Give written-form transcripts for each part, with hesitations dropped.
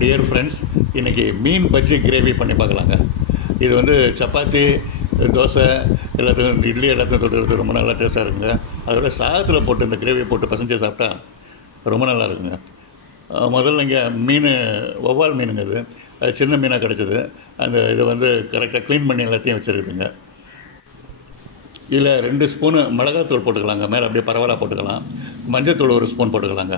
Dear friends, இன்றைக்கி மீன் bajji gravy பண்ணி பார்க்கலாங்க. இது வந்து சப்பாத்தி, தோசை எல்லாத்துக்கும், இட்லி எல்லாத்துக்கும் தொட்டு ரொம்ப நல்லா டேஸ்ட்டாக இருக்குங்க. அதோட சாதத்தில் போட்டு இந்த கிரேவியை போட்டு பசஞ்சு சாப்பிட்டா ரொம்ப நல்லா இருக்குங்க. முதல்ல இங்கே மீன் வவ்வால் மீனுங்க. அது சின்ன மீனாக கிடச்சிது. அந்த இதை வந்து கரெக்டாக க்ளீன் பண்ணி எல்லாத்தையும் வச்சுருக்குதுங்க. இதில் 2 ஸ்பூனு மிளகாத்தூள் போட்டுக்கலாங்க. மேலே அப்படியே பரவலாக போட்டுக்கலாம். மஞ்சத்தூள் 1 ஸ்பூன் போட்டுக்கலாங்க.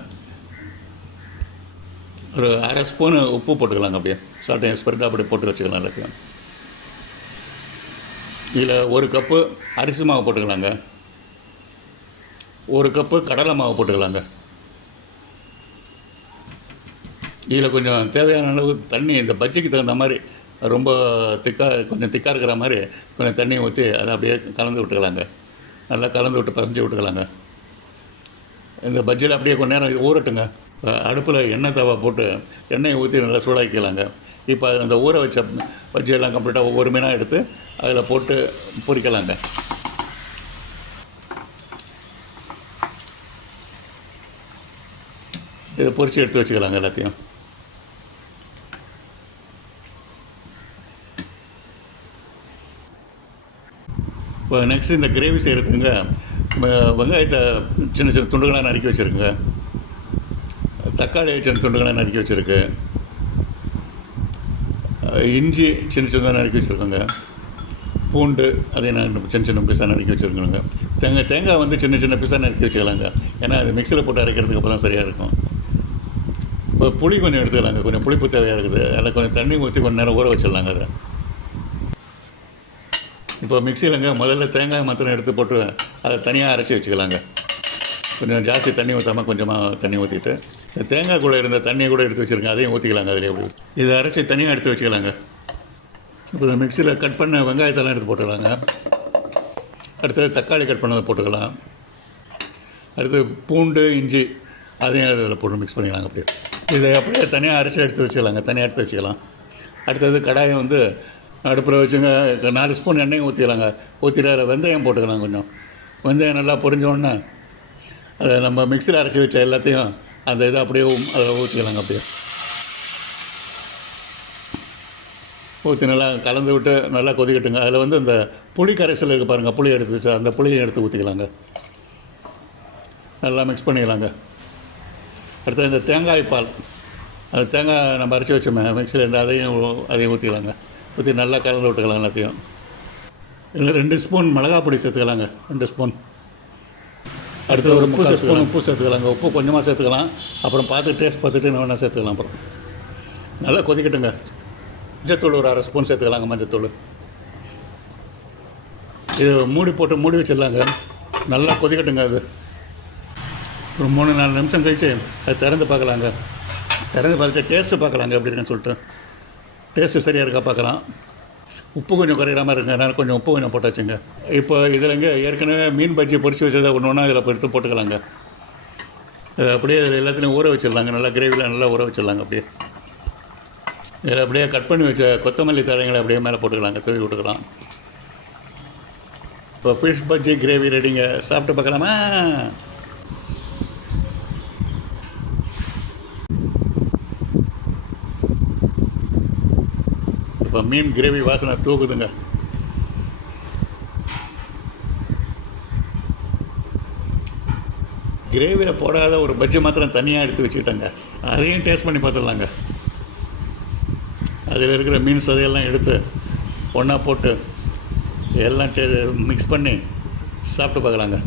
ஒரு அரை ஸ்பூனு உப்பு போட்டுக்கலாங்க. அப்படியே சால்ட் எக்ஸ்பெக்டாக அப்படி போட்டு வச்சுக்கலாம் எல்லாத்தையும். இதில் 1 கப்பு அரிசி மாவு போட்டுக்கலாங்க. 1 கப்பு கடலை மாவு போட்டுக்கலாங்க. இதில் கொஞ்சம் தேவையான அளவு தண்ணி, இந்த பஜ்ஜிக்கு தகுந்த மாதிரி ரொம்ப கொஞ்சம் திக்காக இருக்கிற மாதிரி கொஞ்சம் தண்ணி ஊற்றி அதை அப்படியே கலந்து விட்டுக்கலாங்க. நல்லா கலந்து விட்டு பசஞ்சு விட்டுக்கலாங்க. இந்த பஜ்ஜியில் அப்படியே கொஞ்ச நேரம் ஊறட்டுங்க. அடுப்பில் எண்ணெய் தவா போட்டு எண்ணெயை ஊற்றி நல்லா சூடாக்கிக்கலாங்க. இப்போ அந்த ஊற வச்ச பஜ்ஜியெல்லாம் கம்ப்ளீட்டாக ஒவ்வொரு மீனாக எடுத்து அதில் போட்டு பொரிக்கலாங்க. இதை பொரித்து எடுத்து வச்சுக்கலாங்க எல்லாத்தையும். இப்போ நெக்ஸ்ட்டு இந்த கிரேவி செய்கிறதுக்குங்க வெங்காயத்தை சின்ன சின்ன துண்டுகளாக நறுக்கி வச்சுருக்குங்க. தக்காளி சின்ன துண்டுகளாக நறுக்கி வச்சுருக்கு. இஞ்சி சின்ன சின்னதாக நறுக்கி வச்சுருக்கோங்க. பூண்டு அதையும் நான் சின்ன சின்ன பீஸாக நறுக்கி வச்சுருக்கோங்க. தேங்காய் வந்து சின்ன சின்ன பீஸாக நறுக்கி வச்சுக்கலாங்க. ஏன்னா அது மிக்சியில் போட்டு அரைக்கிறதுக்கு அப்போ தான் சரியாக இருக்கும். இப்போ புளி கொஞ்சம் எடுத்துக்கலாங்க. கொஞ்சம் புளிப்பு தேவையாக இருக்குது. அதில் கொஞ்சம் தண்ணி ஊற்றி கொஞ்சம் நேரம் ஊற வச்சிடலாங்க. அதை இப்போ மிக்சியிலங்க முதல்ல தேங்காய் மாத்திரம் எடுத்து போட்டு அதை தனியாக அரைச்சி வச்சுக்கலாங்க. கொஞ்சம் ஜாஸ்தி தண்ணி ஊற்றாமல் கொஞ்சமாக தண்ணி ஊற்றிட்டு தேங்காய் கூட இருந்த தண்ணியை கூட எடுத்து வச்சுருங்க. அதையும் ஊற்றிக்கலாங்க. அதில் எப்படி இதை அரைச்சி தனியாக எடுத்து வச்சுக்கலாங்க. இப்போ மிக்சியில் கட் பண்ண வெங்காயத்தெல்லாம் எடுத்து போட்டுக்கலாங்க. அடுத்தது தக்காளி கட் பண்ணதை போட்டுக்கலாம். அடுத்து பூண்டு, இஞ்சி அதையும் அதில் போட்டு மிக்ஸ் பண்ணிக்கலாங்க. அப்படியே இதை அப்படியே தனியாக அரைச்சி எடுத்து வச்சுக்கலாங்க. தனியாக எடுத்து வச்சுக்கலாம். அடுத்தது கடாயை வந்து அடுப்பில் வச்சுங்க. 4 ஸ்பூன் எண்ணெயும் ஊற்றிக்கலாங்க. ஊற்றிட்டு அதில் வெந்தயம் போட்டுக்கலாம். கொஞ்சம் வெந்தயம் நல்லா பொரிஞ்சோடனே அதை நம்ம மிக்சியில் அரைச்சி வச்ச எல்லாத்தையும் அந்த இதை அப்படியே அதில் ஊற்றிக்கலாங்க. அப்படியே ஊற்றி நல்லா கலந்து விட்டு நல்லா கொதிக்கட்டுங்க. அதில் வந்து இந்த புளி கரைசல் இருக்குது பாருங்கள், புளி எடுத்து வச்சு அந்த புளியை எடுத்து ஊற்றிக்கலாங்க. நல்லா மிக்ஸ் பண்ணிக்கலாங்க. அடுத்து இந்த தேங்காய் பால், அது தேங்காய் நம்ம அரைச்சி வச்சோமே மிக்சியில் அதையும் ஊற்றிக்கலாங்க. ஊற்றி நல்லா கலந்து விட்டுக்கலாம் எல்லாத்தையும். இதில் 2 ஸ்பூன் மிளகா பொடி சேர்த்துக்கலாங்க. 2 ஸ்பூன். அடுத்து ஒரு உப்பு சேர்த்துக்கலாங்க. உப்பு கொஞ்சமாக சேர்த்துக்கலாம். அப்புறம் டேஸ்ட் பார்த்துட்டு என்ன வேணால் சேர்த்துக்கலாம். அப்புறம் நல்லா கொதிக்கட்டுங்க. மஞ்சத்தூள் ஒரு அரை ஸ்பூன் சேர்த்துக்கலாங்க. மஞ்சத்தூள் இது மூடி வச்சிடலாங்க. நல்லா கொதிக்கட்டுங்க. அது ஒரு 3-4 நிமிஷம் கழித்து அது திறந்து பார்க்கலாங்க. திறந்து பார்த்துட்டு டேஸ்ட்டு பார்க்கலாங்க எப்படி இருக்குன்னு சொல்லிட்டு. டேஸ்ட்டு சரியாக இருக்கா பார்க்கலாம். உப்பு கொஞ்சம் குறையிற மாதிரி இருக்குங்க. அதனால் கொஞ்சம் உப்பு கொஞ்சம் போட்டாச்சுங்க. இப்போ இதில்ங்க ஏற்கனவே மீன் பஜ்ஜி பொரிச்சு வச்சதை ஒன்று இதில் எடுத்து போட்டுக்கலாங்க. இதை அப்படியே இதில் எல்லாத்துலேயும் ஊற வச்சிடலாங்க. நல்லா கிரேவியில் நல்லா ஊற வச்சிடலாங்க. அப்படியே இதில் அப்படியே கட் பண்ணி வச்ச கொத்தமல்லி தழைங்களை அப்படியே மேலே போட்டுக்கலாங்க. தூவி விட்டுக்கலாம். இப்போ ஃபிஷ் பஜ்ஜி கிரேவி ரெடிங்க. சாப்பிட்டு பார்க்கலாமா? இப்போ மீன் கிரேவி வாசனை தூக்குதுங்க. கிரேவியில் போடாத ஒரு பஜ்ஜி மாத்திரம் தனியாக எடுத்து வச்சுக்கிட்டேங்க. அதையும் டேஸ்ட் பண்ணி பார்த்துடலாங்க. அதில் இருக்கிற மீன் சதையெல்லாம் எடுத்து ஒன்றா போட்டு எல்லாம் மிக்ஸ் பண்ணி சாப்பிட்டு பார்க்கலாங்க.